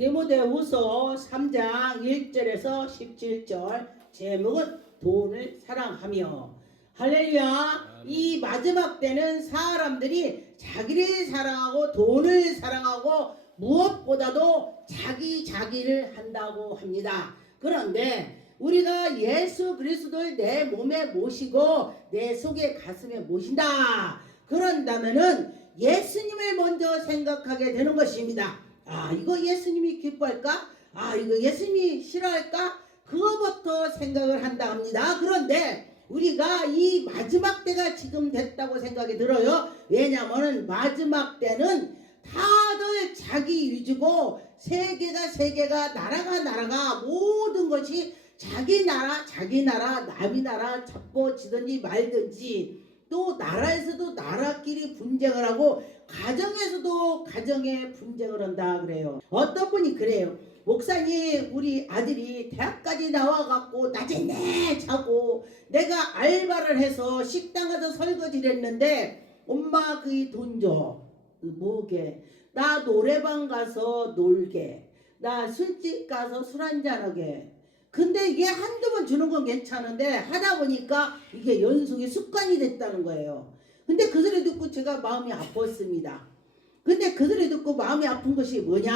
디모데후서 3장 1절에서 17절 제목은 돈을 사랑하며 할렐루야 이 마지막 때는 사람들이 자기를 사랑하고 돈을 사랑하고 무엇보다도 자기 자기를 한다고 합니다. 그런데 우리가 예수 그리스도를 내 몸에 모시고 내 속에 가슴에 모신다. 그런다면은 예수님을 먼저 생각하게 되는 것입니다. 아, 이거 예수님이 기뻐할까? 아, 이거 예수님이 싫어할까? 그거부터 생각을 한다 합니다. 그런데 우리가 이 마지막 때가 지금 됐다고 생각이 들어요. 왜냐하면 마지막 때는 다들 자기 위주고 세계가 세계가 나라가 나라가 모든 것이 자기 나라 자기 나라 남이 나라 잡고 지든지 말든지 또 나라에서도 나라끼리 분쟁을 하고 가정에서도 가정에 분쟁을 한다 그래요. 어떤 분이 그래요. 목사님 우리 아들이 대학까지 나와갖고 낮에 내 자고 내가 알바를 해서 식당 가서 설거지를 했는데 엄마 그 돈 줘. 뭐게 나 노래방 가서 놀게 나 술집 가서 술 한잔하게 근데 이게 한두 번 주는 건 괜찮은데 하다 보니까 이게 연속이 습관이 됐다는 거예요. 근데 그 소리 듣고 제가 마음이 아팠습니다. 근데 그 소리 듣고 마음이 아픈 것이 뭐냐?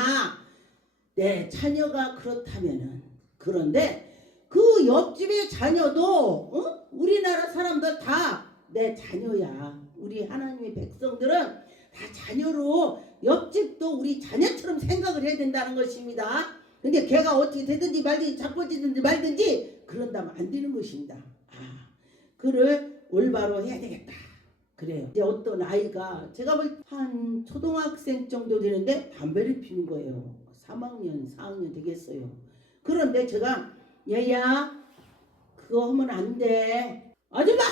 내 자녀가 그렇다면은. 그런데 그 옆집의 자녀도 어? 우리나라 사람들 다 내 자녀야. 우리 하나님의 백성들은 다 자녀로 옆집도 우리 자녀처럼 생각을 해야 된다는 것입니다. 근데 걔가 어떻게 되든지 말든지 자빠지든지 말든지 그런다면 안 되는 것입니다. 아, 그를 올바로 해야 되겠다. 그래요. 이제 어떤 아이가 제가 볼 한 초등학생 정도 되는데 담배를 피는 거예요. 3학년, 4학년 되겠어요. 그런데 제가 얘야 그거 하면 안 돼. 아줌마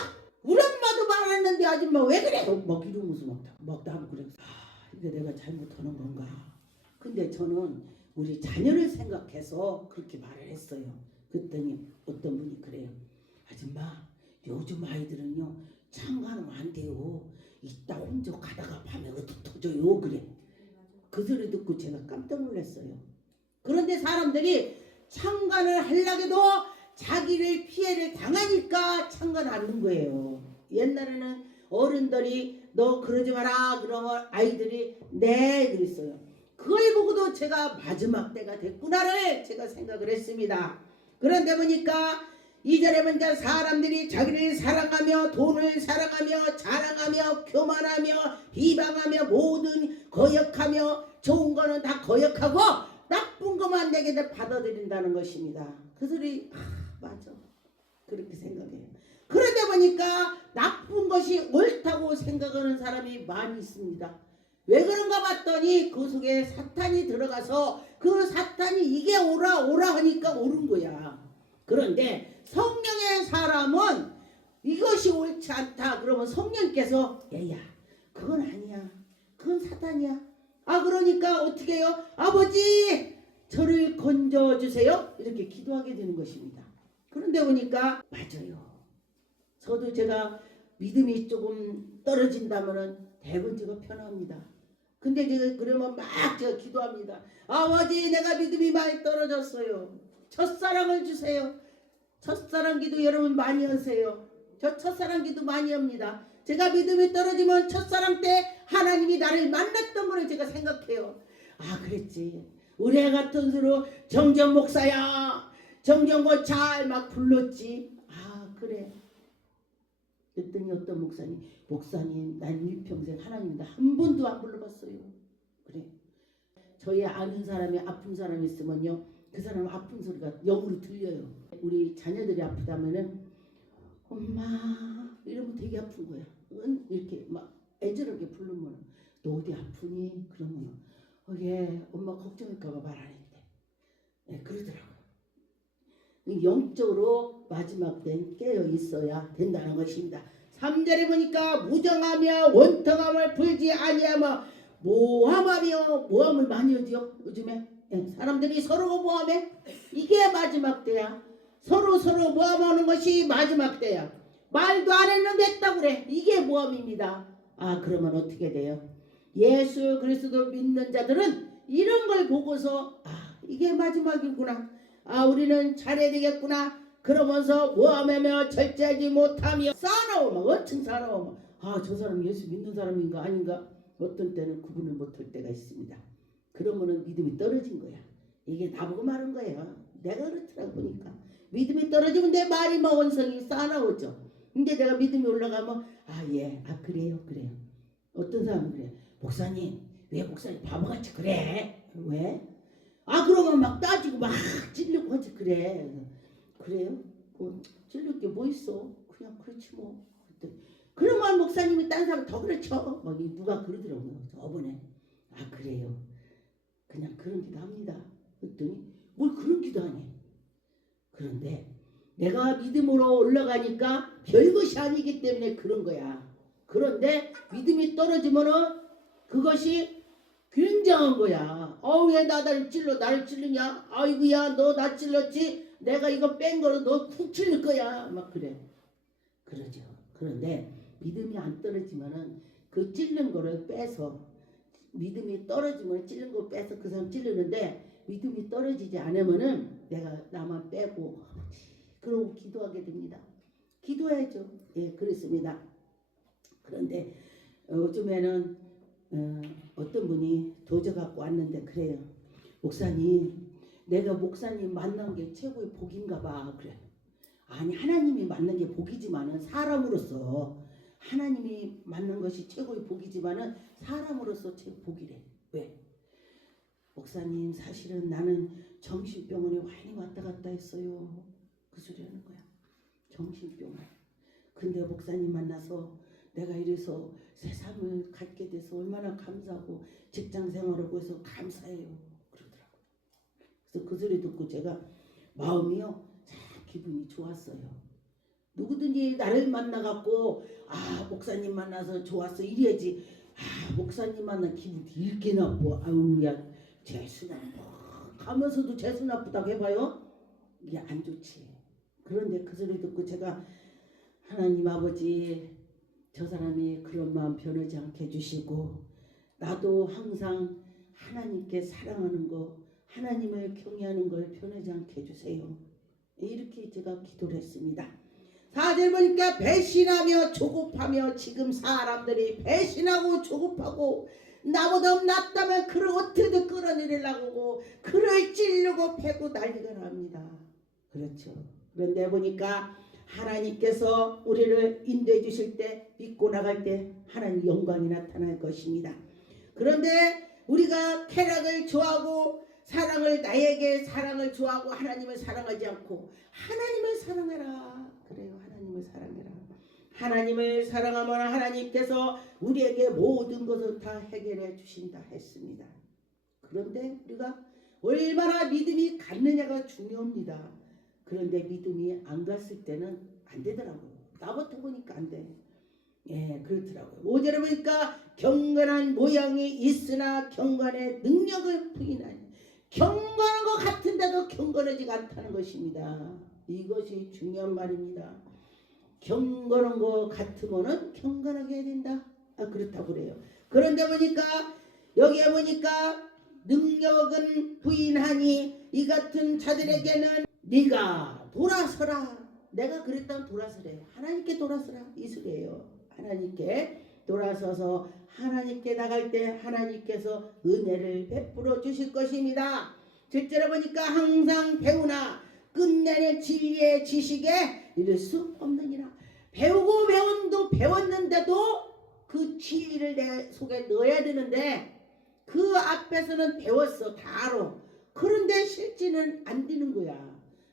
우리 엄마도 말했는데 아줌마 왜 그래? 막 이러면서 막, 막 나고 그래. 아, 이게 내가 잘못하는 건가? 근데 저는 우리 자녀를 생각해서 그렇게 말을 했어요. 그랬더니 어떤 분이 그래요. 아줌마 요즘 아이들은요 참가하면 안 돼요. 이따 혼자 가다가 밤에 어디 터져요 그래. 그 소리 듣고 제가 깜짝 놀랐어요. 그런데 사람들이 참관을 하려고도 자기를 피해를 당하니까 참관 않는 거예요. 옛날에는 어른들이 너 그러지 마라 그러면 아이들이 네 그랬어요. 그걸 보고도 제가 마지막 때가 됐구나를 제가 생각을 했습니다. 그런데 보니까 이전에 보니까 사람들이 자기를 사랑하며 돈을 사랑하며 자랑하며 교만하며 비방하며 모든 거역하며 좋은 거는 다 거역하고 나쁜 것만 내게 받아들인다는 것입니다. 그 소리 아 맞아 그렇게 생각해요. 그러다 보니까 나쁜 것이 옳다고 생각하는 사람이 많이 있습니다. 왜 그런가 봤더니 그 속에 사탄이 들어가서 그 사탄이 이게 오라 오라 하니까 옳은 거야. 그런데 성령의 사람은 이것이 옳지 않다. 그러면 성령께서 얘야 그건 아니야. 그건 사탄이야. 아 그러니까 어떻게 해요? 아버지 저를 건져 주세요. 이렇게 기도하게 되는 것입니다. 그런데 보니까 맞아요. 저도 제가 믿음이 조금 떨어진다면은 대부분 제가 편합니다. 근데 그러면 막 제가 기도합니다. 아버지 내가 믿음이 많이 떨어졌어요. 첫사랑을 주세요. 첫사랑 기도 여러분 많이 하세요. 저 첫사랑 기도 많이 합니다. 제가 믿음이 떨어지면 첫사랑 때 하나님이 나를 만났던 거를 제가 생각해요. 아 그랬지. 우리 애 같은 수로 정정 목사야. 정정고 잘 막 불렀지. 아 그래. 그랬더니 어떤 목사님, 목사님, 난 일평생 하나님도 한 번도 안 불러봤어요. 그래. 저희 아는 사람이 아픈 사람이 있으면요, 그 사람 아픈 소리가 영으로 들려요. 우리 자녀들이 아프다면은 엄마 이러면 되게 아픈 거야. 은 이렇게 막 애절하게 부르면 너 어디 아프니? 그러면 어, 예, 엄마 걱정할까 봐 말 안 했대. 예, 그러더라고요. 영적으로 마지막 땐 깨어 있어야 된다는 것입니다. 3절에 보니까 무정하며 원통함을 풀지 아니하며 모함하며 모함을 많이 하죠 요즘에? 예, 사람들이 서로 모함해? 이게 마지막 때야. 서로 서로 모함하는 것이 마지막 때야. 말도 안 했는데 했다 그래. 이게 모함입니다. 아 그러면 어떻게 돼요? 예수 그리스도 믿는 자들은 이런 걸 보고서 아 이게 마지막이구나. 아 우리는 잘해야 되겠구나. 그러면서 모함하며 절제하지 못하며 막 엄청 싸나워 아저 사람 예수 믿는 사람인가 아닌가 어떤 때는 구분을 못할 때가 있습니다. 그러면은 믿음이 떨어진 거야. 이게 나보고 말한 거예요. 내가 그렇더라고 보니까 믿음이 떨어지면 내 말이 막 원성이 싸나오죠. 근데 내가 믿음이 올라가면 아 예, 아 그래요, 그래요. 어떤 사람은 그래. 목사님 왜 목사님 바보같이 그래? 왜? 아 그러면 막 따지고 막 찔리고 하지 그래. 그래요? 뭐 찔릴 게 뭐 있어? 그냥 그렇지 뭐. 그러면 목사님이 딴 사람 더 그렇죠. 막이 누가 그러더라고요. 저번에 아 그래요. 그냥 그런 기도 합니다. 그랬더니 뭘 그런 기도 하네. 그런데 내가 믿음으로 올라가니까 별것이 아니기 때문에 그런 거야. 그런데 믿음이 떨어지면은 그것이 굉장한 거야. 어, 왜 나를 찔러, 나를 찔르냐? 아이고야, 너 나 찔렀지? 내가 이거 뺀 거로 너 푹 찔릴 거야. 막 그래. 그러죠. 그런데 믿음이 안 떨어지면은 그 찔른 거를 빼서 믿음이 떨어지면 찔른 거 빼서 그 사람 찔르는데 믿음이 떨어지지 않으면은 내가 나만 빼고 그러고 기도하게 됩니다. 기도해야죠. 예, 그렇습니다. 그런데 어, 요즘에는 어, 어떤 분이 도저 갖고 왔는데 그래요. 목사님, 내가 목사님 만난 게 최고의 복인가 봐. 그래. 아니 하나님이 만난 게 복이지만은 사람으로서 하나님이 만난 것이 최고의 복이지만은 사람으로서 최고 복이래. 왜? 목사님 사실은 나는 정신병원에 많이 왔다 갔다 했어요. 그 소리 하는 거야. 정신병원. 근데 목사님 만나서 내가 이래서 세상을 갖게 돼서 얼마나 감사하고 직장 생활하고 해서 감사해요. 그러더라고요. 그래서 그 소리 듣고 제가 마음이요. 참 기분이 좋았어요. 누구든지 나를 만나갖고 아 목사님 만나서 좋았어 이래야지 아 목사님 만나 기분 이렇게 나쁘 아우 야 재수 나빠 가면서도 재수 나쁘다고 해봐요 이게 안 좋지 그런데 그 소리 듣고 제가 하나님 아버지 저 사람이 그런 마음 변하지 않게 해주시고 나도 항상 하나님께 사랑하는 거 하나님을 경외하는 걸 변하지 않게 해주세요 이렇게 제가 기도를 했습니다. 사절 보니까 배신하며 조급하며 지금 사람들이 배신하고 조급하고 나보다 낫다면 그를 어떻게든 끌어내리려고 하고 그를 찌르고 패고 난리가 납니다. 그렇죠. 그런데 보니까 하나님께서 우리를 인도해 주실 때 믿고 나갈 때 하나님 영광이 나타날 것입니다. 그런데 우리가 쾌락을 좋아하고 사랑을 나에게 사랑을 좋아하고 하나님을 사랑하지 않고 하나님을 사랑해라. 그래요. 하나님을 사랑해라. 하나님을 사랑하면 하나님께서 우리에게 모든 것을 다 해결해 주신다 했습니다. 그런데 우리가 얼마나 믿음이 갔느냐가 중요합니다. 그런데 믿음이 안 갔을 때는 안 되더라고요. 나부터 보니까 안 돼. 예, 그렇더라고요. 5절에 보니까 경건한 모양이 있으나 경건의 능력을 부인하니 경건한 것 같은데도 경건하지가 않다는 것입니다. 이것이 중요한 말입니다. 경건한 것 같으면은 경건하게 해야 된다. 아, 그렇다고 그래요. 그런데 보니까 여기에 보니까 능력은 부인하니 이 같은 자들에게는 네가 돌아서라. 내가 그랬다면 돌아서래. 하나님께 돌아서라. 이 소리예요. 하나님께 돌아서서 하나님께 나갈 때 하나님께서 은혜를 베풀어 주실 것입니다. 실제로 보니까 항상 배우나 끝내는 진리의 지식에 이를 수 없느니라. 배우고 배운도 배웠는데도 그 진리를 내 속에 넣어야 되는데 그 앞에서는 배웠어 다 알아. 그런데 실지는 안 되는 거야.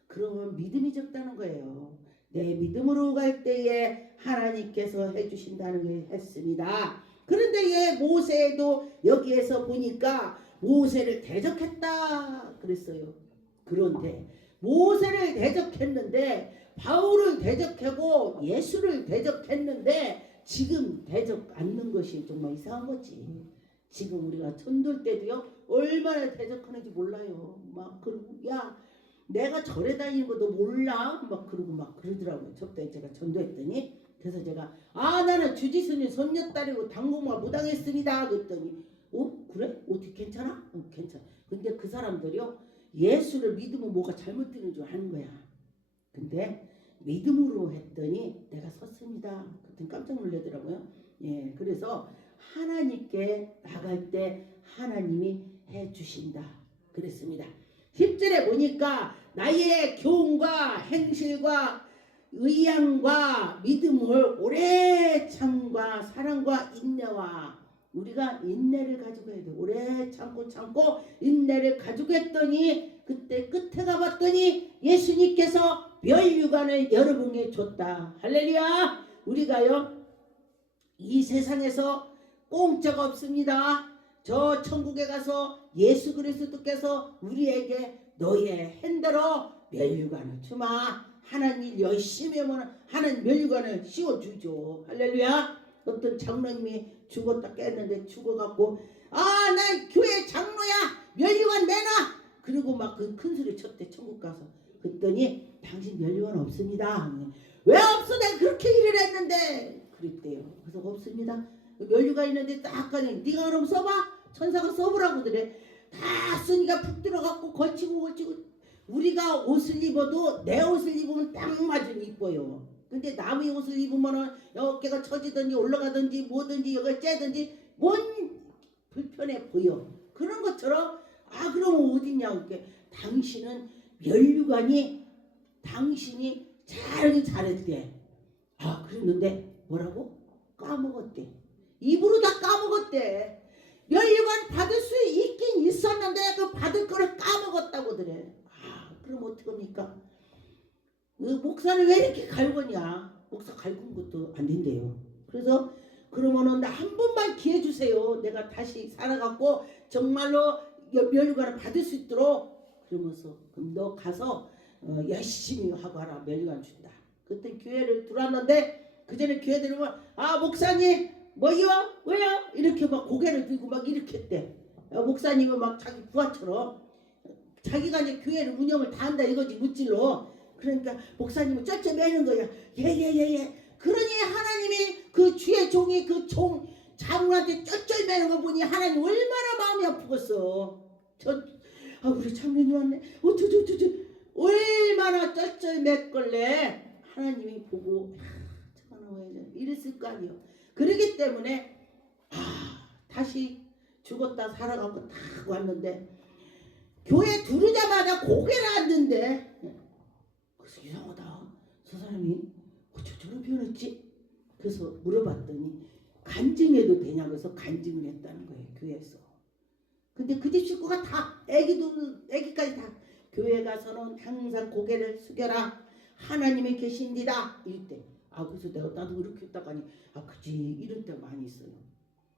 그러면 믿음이 적다는 거예요. 내 믿음으로 갈 때에 하나님께서 해주신다는 걸 했습니다. 그런데 얘 모세도 여기에서 보니까 모세를 대적했다 그랬어요. 그런데 모세를 대적했는데 바울을 대적하고 예수를 대적했는데 지금 대적 않는 것이 정말 이상한 거지. 지금 우리가 전도할 때도요 얼마나 대적하는지 몰라요. 막 그러고 야 내가 절에 다니는 거너 몰라? 막 그러고 막 그러더라고요. 저때 제가 전도했더니 그래서 제가 아 나는 주지스님 손녀딸이고 당공과 무당했습니다. 그랬더니 어 그래? 어떻게 괜찮아? 어 괜찮아. 근데 그 사람들이요 예수를 믿으면 뭐가 잘못되는 줄 아는 거야. 근데 믿음으로 했더니 내가 섰습니다. 그때 깜짝 놀라더라고요. 예, 그래서 하나님께 나갈 때 하나님이 해 주신다. 그랬습니다. 10절에 보니까 나의 교훈과 행실과 의향과 믿음을 오래 참과 사랑과 인내와 우리가 인내를 가지고 해야 돼. 오래 참고 참고 인내를 가지고 했더니 그때 끝에 가봤더니 예수님께서 멸류관을 여러분에게 줬다. 할렐루야. 우리가요 이 세상에서 공짜가 없습니다. 저 천국에 가서 예수 그리스도께서 우리에게 너의 핸대로 멸류관을 주마. 하나님 열심히 하면 하나님 멸류관을 씌워주죠. 할렐루야. 어떤 장로님이 죽었다 깼는데 죽어갖고 아나 교회 장로야. 멸류관 내놔. 그리고 막 그 큰 소리 쳤대 천국 가서. 그랬더니 당신 멸류관 없습니다. 왜 없어? 내가 그렇게 일을 했는데. 그랬대요. 그래서 없습니다. 멸류관 있는데 딱 가니 네가 그럼 써봐 천사가 써보라고 그래 다 쓰니까 푹 들어갖고 걸치고 걸치고 우리가 옷을 입어도 내 옷을 입으면 딱 맞으면 이뻐요 근데 남의 옷을 입으면은 어깨가 처지든지 올라가든지 뭐든지 여기 째든지 뭔 불편해 보여. 그런 것처럼 아 그럼 어딨냐고 이렇게 당신은 멸류관이 당신이 잘 잘했대. 아 그랬는데 뭐라고? 까먹었대. 입으로 다 까먹었대. 멸류관 받을 수 있긴 있었는데 그 받을 거를 까먹었다고 그래. 아 그럼 어떡합니까? 그 목사를 왜 이렇게 갈구냐? 목사 갈군 것도 안 된대요. 그래서 그러면은 나 한 번만 기회 주세요. 내가 다시 살아갖고 정말로 여- 멸류관을 받을 수 있도록 그러면서 그럼 너 가서 어, 열심히 하고 하라 멸류관 준다. 그때 교회를 들어왔는데 그 전에 교회 들어오면 아 목사님 뭐요 왜요 이렇게 막 고개를 들고 막 이렇게 했대. 어, 목사님은 막 자기 부하처럼 자기가 이제 교회를 운영을 다 한다 이거지 무찔러. 그러니까 목사님은 쩔쩔 매는 거야. 예예예예. 그러니 하나님이 그 주의 종이 그종 장로한테 쩔쩔 매는 거 보니 하나님 얼마나 마음이 아프겠어. 저 아 우리 장로님 왔네. 어쩌저쩌저 얼마나 쩔쩔 맸걸래. 하나님이 보고 아, 저거 나와야지 이랬을 거 아니요. 그러기 때문에 아 다시 죽었다 살아가고 딱 왔는데 교회 들어오자마자 고개를 앉는데 그래서 이상하다. 저 사람이 어쩌 저런 변했지? 그래서 물어봤더니 간증해도 되냐고 해서 간증을 했다는 거예요. 교회에서. 근데 그 집 식구가 다 애기도 애기까지 다 교회 가서는 항상 고개를 숙여라. 하나님이 계신디다. 이때 아 그래서 내가 나도 그렇게 했다가니 아 그지 이럴 때 많이 있어요.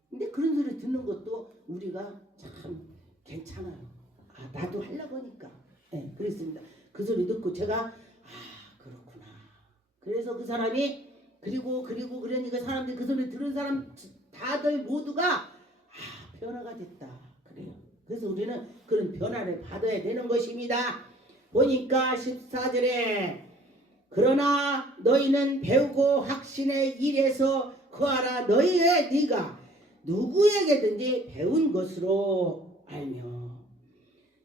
근데 그런 소리 듣는 것도 우리가 참 괜찮아요. 아 나도 하려고 하니까. 네, 그랬습니다. 그 소리 듣고 제가 아 그렇구나. 그래서 그 사람이 그리고 그리고 그러니까 사람들이 그 소리 들은 사람 다들 모두가 아 변화가 됐다. 그래요. 그래서 우리는 그런 변화를 받아야 되는 것입니다. 보니까 14절에 그러나 너희는 배우고 확신의 일에서 거하라 너희의 네가 누구에게든지 배운 것으로 알며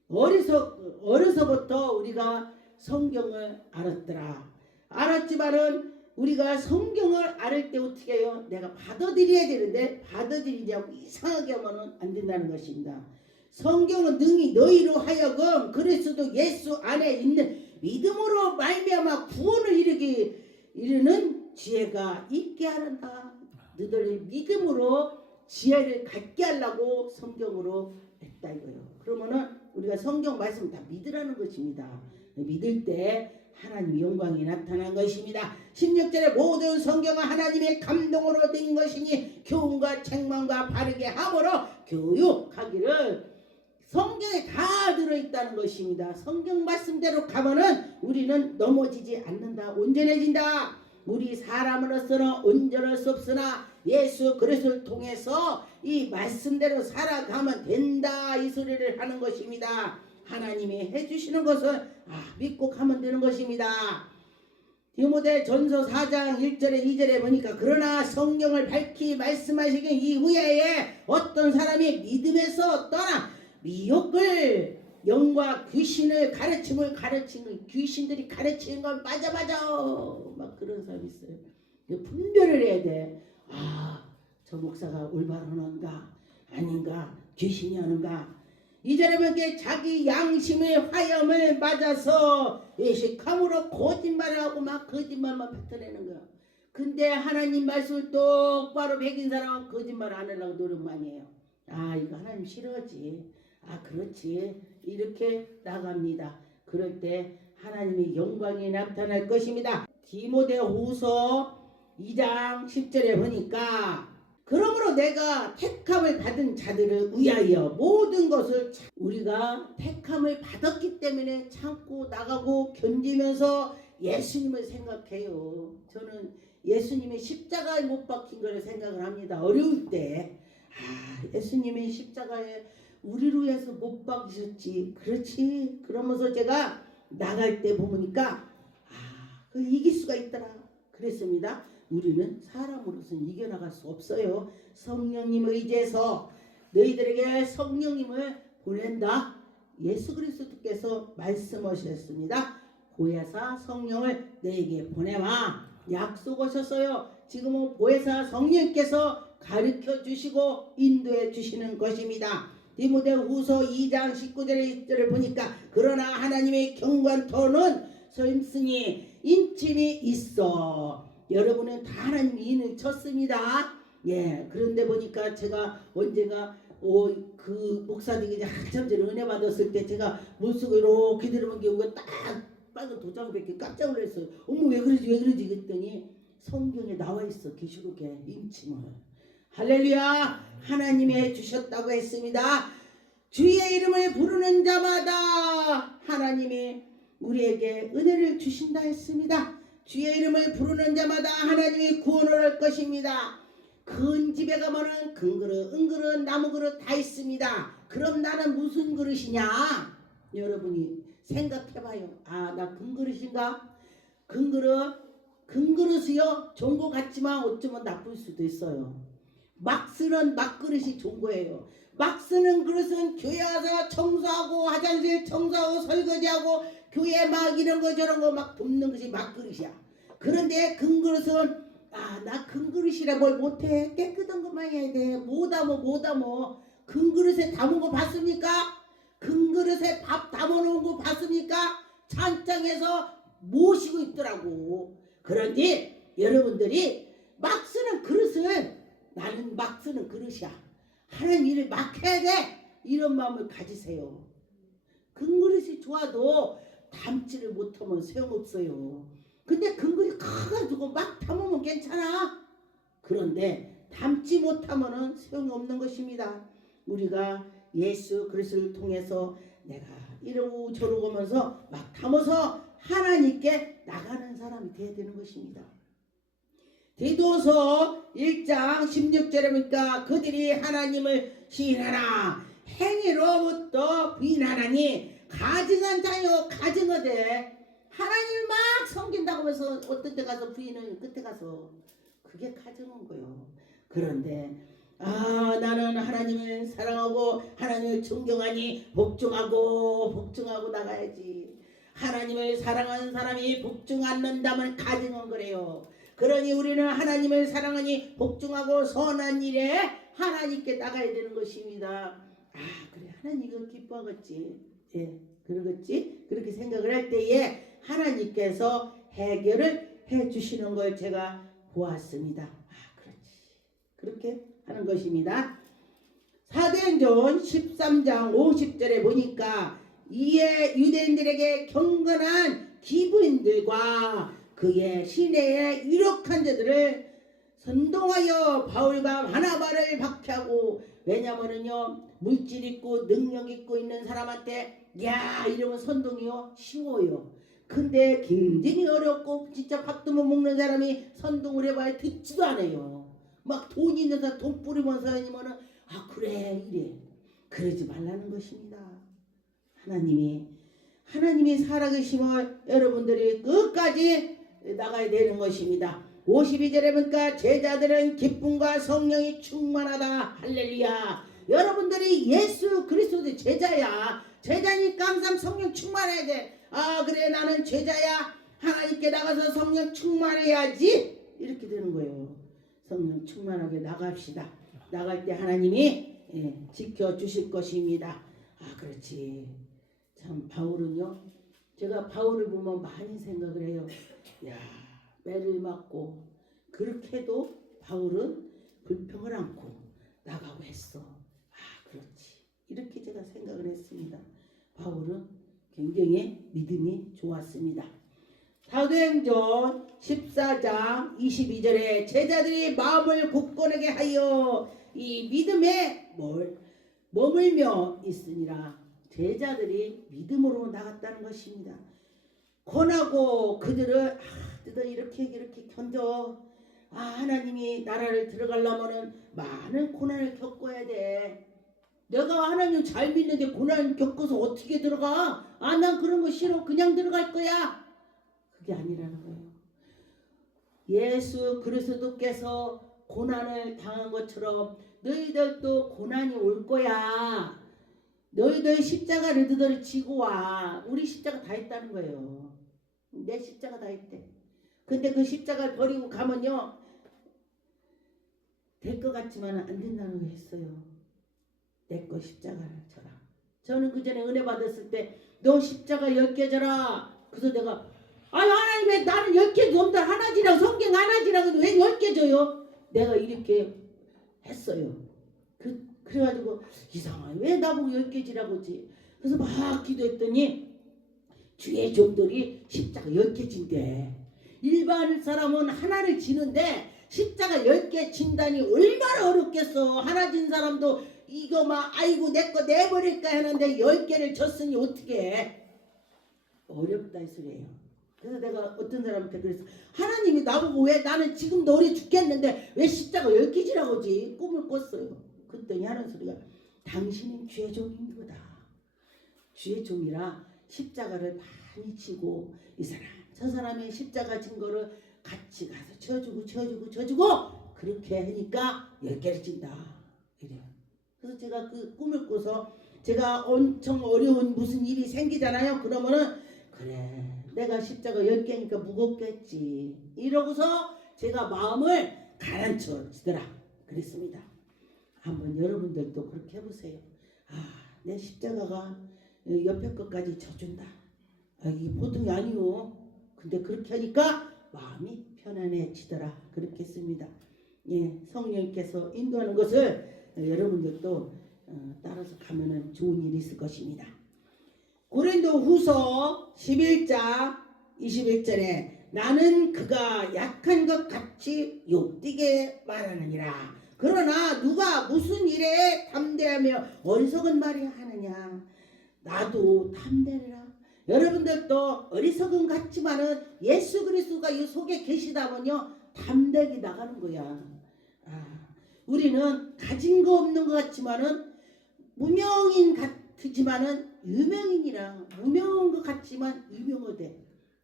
어리서 어려서부터 우리가 성경을 알았더라. 알았지만은 우리가 성경을 알을 때 어떻게 해요? 내가 받아들여야 되는데 받아들이지 않고 이상하게 하면은 안 된다는 것입니다. 성경은 능히 너희로 하여금 그리스도 예수 안에 있는 믿음으로 말미암아 구원을 이르기 이르는 지혜가 있게 하란다. 너희들이 믿음으로 지혜를 갖게 하려고 성경으로 했다 이거예요. 그러면은 우리가 성경 말씀 다 믿으라는 것입니다. 믿을 때 하나님의 영광이 나타난 것입니다. 16절에 모든 성경은 하나님의 감동으로 된 것이니 교훈과 책망과 바르게 함으로 교육하기를 성경에 다 들어있다는 것입니다. 성경 말씀대로 가면은 우리는 넘어지지 않는다. 온전해진다. 우리 사람으로서는 온전할 수 없으나 예수 그리스도를 통해서 이 말씀대로 살아가면 된다. 이 소리를 하는 것입니다. 하나님이 해주시는 것은 아, 믿고 가면 되는 것입니다. 디모데 전서 4장 1절에 2절에 보니까 그러나 성경을 밝히 말씀하시긴 이후에 어떤 사람이 믿음에서 떠나 미혹을 영과 귀신을 가르침을 가르치는 귀신들이 가르치는 건 맞아 맞아 막 그런 사람이 있어요. 분별을 해야 돼. 아, 저 목사가 올바르는가 아닌가 귀신이 하는가 이제는 자기 양심의 화염을 맞아서 예식함으로 거짓말을 하고 막 거짓말만 뱉어내는 거야. 근데 하나님 말씀을 똑바로 배긴 사람은 거짓말 안 하려고 노력 많이 해요. 아 이거 하나님 싫어하지. 아 그렇지. 이렇게 나갑니다. 그럴 때 하나님의 영광이 나타날 것입니다. 디모데 후서 2장 10절에 보니까 그러므로 내가 택함을 받은 자들을 위하여 모든 것을 참- 우리가 택함을 받았기 때문에 참고 나가고 견디면서 예수님을 생각해요. 저는 예수님이 십자가에 못 박힌 것을 생각을 합니다. 어려울 때. 아, 예수님이 십자가에 우리를 위해서 못 박히셨지. 그렇지. 그러면서 제가 나갈 때 보니까 아, 그 이길 수가 있더라. 그랬습니다. 우리는 사람으로서는 이겨나갈 수 없어요. 성령님 의지해서 너희들에게 성령님을 보낸다. 예수 그리스도께서 말씀하셨습니다. 보혜사 성령을 너에게 보내와 약속하셨어요. 지금은 보혜사 성령께서 가르쳐 주시고 인도해 주시는 것입니다. 디모데 후서 2장 19절의 1절을 보니까 그러나 하나님의 경관토는 서임승이 인침이 있어 여러분은 다 하나님 인을 쳤습니다. 예, 그런데 보니까 제가 언제가 어, 그 목사님이 한참 전에 은혜 받았을 때 제가 물속에 이렇게 들으면 경우가 딱 빨간 도장을 뵙게 깜짝 놀랐어요. 어머 왜 그러지 왜 그러지 그랬더니 성경에 나와 있어 계시록에 임침을 할렐루야 하나님이 해주셨다고 했습니다. 주의 이름을 부르는 자마다 하나님이 우리에게 은혜를 주신다 했습니다. 주의 이름을 부르는 자마다 하나님이 구원을 할 것입니다. 큰 집에 가면은 큰 그릇, 은 그릇, 나무 그릇 다 있습니다. 그럼 나는 무슨 그릇이냐? 여러분이 생각해봐요. 아, 나 큰 그릇인가? 큰 그릇, 큰 그릇이요. 좋은 것 같지만 어쩌면 나쁠 수도 있어요. 막 쓰는 막 그릇이 좋은 거예요. 막 쓰는 그릇은 교회 와서 청소하고 화장실 청소하고 설거지하고 교회 막 이런 거 저런 거 막 돕는 것이 막 그릇이야. 그런데 큰 그릇은 아나큰 그릇이라 뭘 못해 깨끗한 것만 해야 돼. 뭐 담어 뭐 담어 큰 그릇에 담은 거 봤습니까? 큰 그릇에 밥 담아놓은 거 봤습니까? 찬장에서 모시고 있더라고. 그런데 여러분들이 막 쓰는 그릇은 나는 막 쓰는 그릇이야. 하는 일을 막 해야 돼. 이런 마음을 가지세요. 큰 그릇이 좋아도 담지를 못하면 소용없어요. 근데 큰 그릇이 커가지고 막 담으면 괜찮아. 그런데 담지 못하면은 소용이 없는 것입니다. 우리가 예수 그리스도를 통해서 내가 이러고 저러고 하면서 막 담아서 하나님께 나가는 사람이 돼야 되는 것입니다. 디도서 1장 16절에 보니까 그들이 하나님을 시인하나 행위로부터 부인하나니 가증한 자요 가증하되 하나님을 막 섬긴다고 하면서 어떤 데 가서 부인은 끝에 가서 그게 가증한 거예요. 그런데 아 나는 하나님을 사랑하고 하나님을 존경하니 복종하고 복종하고 나가야지. 하나님을 사랑하는 사람이 복종 않는다면 가증한 거래요. 그러니 우리는 하나님을 사랑하니 복종하고 선한 일에 하나님께 나가야 되는 것입니다. 아 그래 하나님 이거 기뻐하겠지. 예 그러겠지. 그렇게 생각을 할 때에 하나님께서 해결을 해 주시는 걸 제가 보았습니다. 아 그렇지. 그렇게 하는 것입니다. 사도행전 13장 50절에 보니까 이에 유대인들에게 경건한 기부인들과 그의 시내에 유력한 자들을 선동하여 바울과 바나바를 박해하고 왜냐면은요 물질 있고 능력 있고 있는 사람한테 야 이러면 선동이요 쉬워요. 근데 굉장히 어렵고 진짜 밥도 못 먹는 사람이 선동을 해봐야 듣지도 않아요. 막 돈 있는 사람 돈 뿌리면서 아니면은 아 그래 이래 그러지 말라는 것입니다. 하나님이 하나님이 살아계심을 여러분들이 끝까지 나가야 되는 것입니다. 52절에 보니까 제자들은 기쁨과 성령이 충만하다. 할렐루야. 여러분들이 예수 그리스도의 제자야. 제자니까 항상 성령 충만해야 돼. 아 그래 나는 제자야. 하나님께 나가서 성령 충만해야지. 이렇게 되는 거예요. 성령 충만하게 나갑시다. 나갈 때 하나님이 예, 지켜주실 것입니다. 아 그렇지. 참 바울은요. 제가 바울을 보면 많이 생각을 해요. 야 매를 맞고 그렇게도 바울은 불평을 않고 나가고 했어. 아 그렇지. 이렇게 제가 생각을 했습니다. 바울은 굉장히 믿음이 좋았습니다. 사도행전 14장 22절에 제자들이 마음을 굳건하게 하여 이 믿음에 뭘 머물며 있으니라 제자들이 믿음으로 나갔다는 것입니다. 권하고 그들을 아, 너희 이렇게 이렇게 견뎌. 아 하나님이 나라를 들어가려면은 많은 고난을 겪어야 돼. 내가 하나님 잘 믿는데 고난 겪어서 어떻게 들어가? 아 난 그런 거 싫어. 그냥 들어갈 거야. 그게 아니라는 거예요. 예수 그리스도께서 고난을 당한 것처럼 너희들도 고난이 올 거야. 너희들 십자가를 너희들 지고 와. 우리 십자가 다 했다는 거예요. 내 십자가 다 했대. 근데 그 십자가를 버리고 가면요. 될 것 같지만 안 된다는 거 했어요. 내 거 십자가를 져라. 저는 그 전에 은혜 받았을 때 너 십자가 열개 져라. 그래서 내가 아니 하나님 왜 나는 열 개도 없다 하나 지라고 성경 하나 지라고 해도 왜열개 줘요? 내가 이렇게 했어요. 그 그래가지고 이상하네 왜 나보고 열 개 지라고 지? 그래서 막 기도했더니 주의 종들이 십자가 열 개 진대. 일반 사람은 하나를 지는데 십자가 열 개 진다니 얼마나 어렵겠어. 하나 진 사람도 이거 막 아이고 내 거 내버릴까 하는데 열 개를 졌으니 어떻게 해? 어렵다 이 소리예요. 그래서 내가 어떤 사람한테 그랬어. 하나님이 나보고 왜 나는 지금 노래 죽겠는데 왜 십자가 열 개지라고 지 꿈을 꿨어요. 그랬더니 하는 소리가 당신은 주의 종인 거다. 주의 종이라 십자가를 많이 치고 이 사람 저 사람의 십자가 진 거를 같이 가서 쳐주고 쳐주고 쳐주고 그렇게 하니까 열 개를 진다. 이래요. 그래서 제가 그 꿈을 꿔서 제가 엄청 어려운 무슨 일이 생기잖아요. 그러면은 그래 내가 십자가 열 개니까 무겁겠지. 이러고서 제가 마음을 가라앉혀 주더라. 그랬습니다. 한번 여러분들도 그렇게 해보세요. 아, 내 십자가가 옆에 것까지 져준다. 아, 이게 보통이 아니요. 근데 그렇게 하니까 마음이 편안해지더라. 그렇게 했습니다. 예, 성령께서 인도하는 것을 여러분들도 어, 따라서 가면은 좋은 일이 있을 것입니다. 고린도 후서 11장 21절에 나는 그가 약한 것 같이 욕되게 말하느니라. 그러나 누가 무슨 일에 담대하며 어리석은 말이 하느냐. 나도 담대라. 여러분들도 어리석은 같지만은 예수 그리스도가 이 속에 계시다면요 담대하게 나가는 거야. 아, 우리는 가진 거 없는 것 같지만은 무명인 같지만은 유명인이라 무명한 것 같지만 유명하대.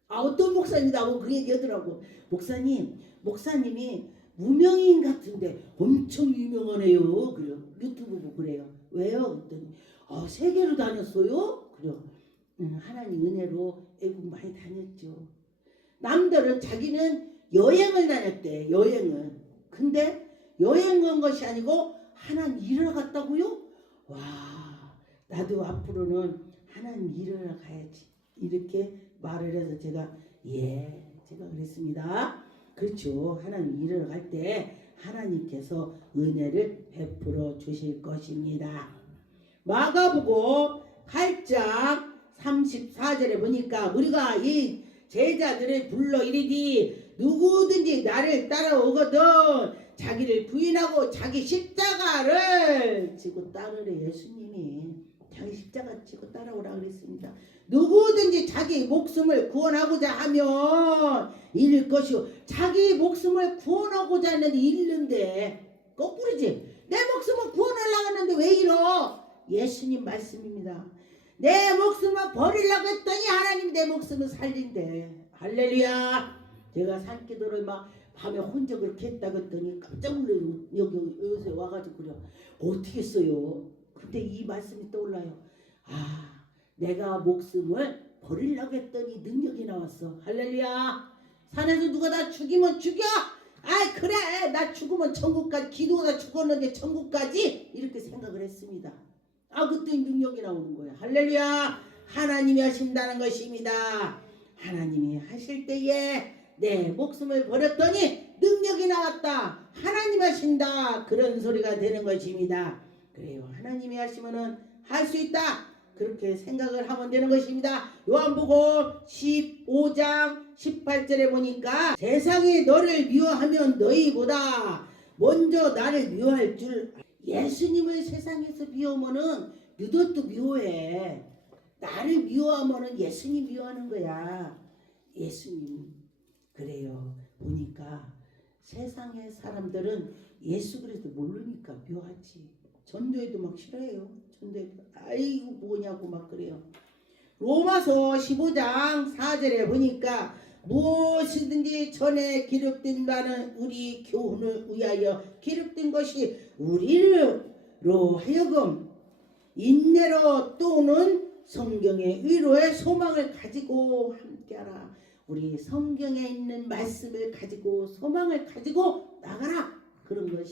아 어떤 목사님 나보고 그 얘기하더라고. 목사님, 목사님이 무명인 같은데 엄청 유명하네요. 그래요. 유튜브 보고 그래요. 왜요? 그랬더니 아 세계로 다녔어요. 그래요. 응, 하나님 은혜로 애국 많이 다녔죠. 남들은 자기는 여행을 다녔대. 여행을. 근데 여행 간 것이 아니고 하나님 일을 갔다고요? 와, 나도 앞으로는 하나님 일을 가야지. 이렇게 말을 해서 제가 예, 제가 그랬습니다. 그렇죠. 하나님 일을 갈때 하나님께서 은혜를 베풀어 주실 것입니다. 마가복음 8장 34절에 보니까 우리가 이 제자들을 불러 이르디 누구든지 나를 따라오거든 자기를 부인하고 자기 십자가를 지고 따르래 예수님이 자기 십자가 지고 따라오라 그랬습니다. 누구든지 자기 목숨을 구원하고자 하면 잃을 것이요 자기 목숨을 구원하고자 하는데 잃는데 거꾸로지. 내 목숨을 구원하려고 하는데 왜 잃어 예수님 말씀입니다. 내 목숨을 버리려고 했더니 하나님 내 목숨을 살린대. 할렐루야. 제가 산기도를 막 밤에 혼자 그렇게 했다 그랬더니 깜짝 놀라요 여기 요새 와가지고 그래 어떻게 했어요 근데 이 말씀이 떠올라요 아 내가 목숨을 버리려고 했더니 능력이 나왔어. 할렐루야. 산에서 누가 나 죽이면 죽여. 아 그래 나 죽으면 천국까지 기도가 죽었는데 천국까지 이렇게 생각을 했습니다. 아 그때 능력이 나오는 거야. 할렐루야. 하나님이 하신다는 것입니다. 하나님이 하실 때에 내 목숨을 버렸더니 능력이 나왔다. 하나님 하신다. 그런 소리가 되는 것입니다. 그래요. 하나님이 하시면은 할 수 있다. 그렇게 생각을 하면 되는 것입니다. 요한복음 15장 18절에 보니까 세상이 너를 미워하면 너희보다 먼저 나를 미워할 줄 예수님을 세상에서 미워하면은 유독도 미워해. 나를 미워하면은 예수님 미워하는 거야. 예수님. 그래요. 보니까 세상의 사람들은 예수 그리스도 모르니까 묘하지. 전도에도 막 싫어해요. 전도에도 아이고 뭐냐고 막 그래요. 로마서 15장 4절에 보니까 무엇이든지 전에 기록된 바는 우리 교훈을 위하여 기록된 것이 우리로 하여금 인내로 또는 성경의 위로의 소망을 가지고 함께하라. 우리 성경에 있는 말씀을 가지고 소망을 가지고 나가라. 그런 것이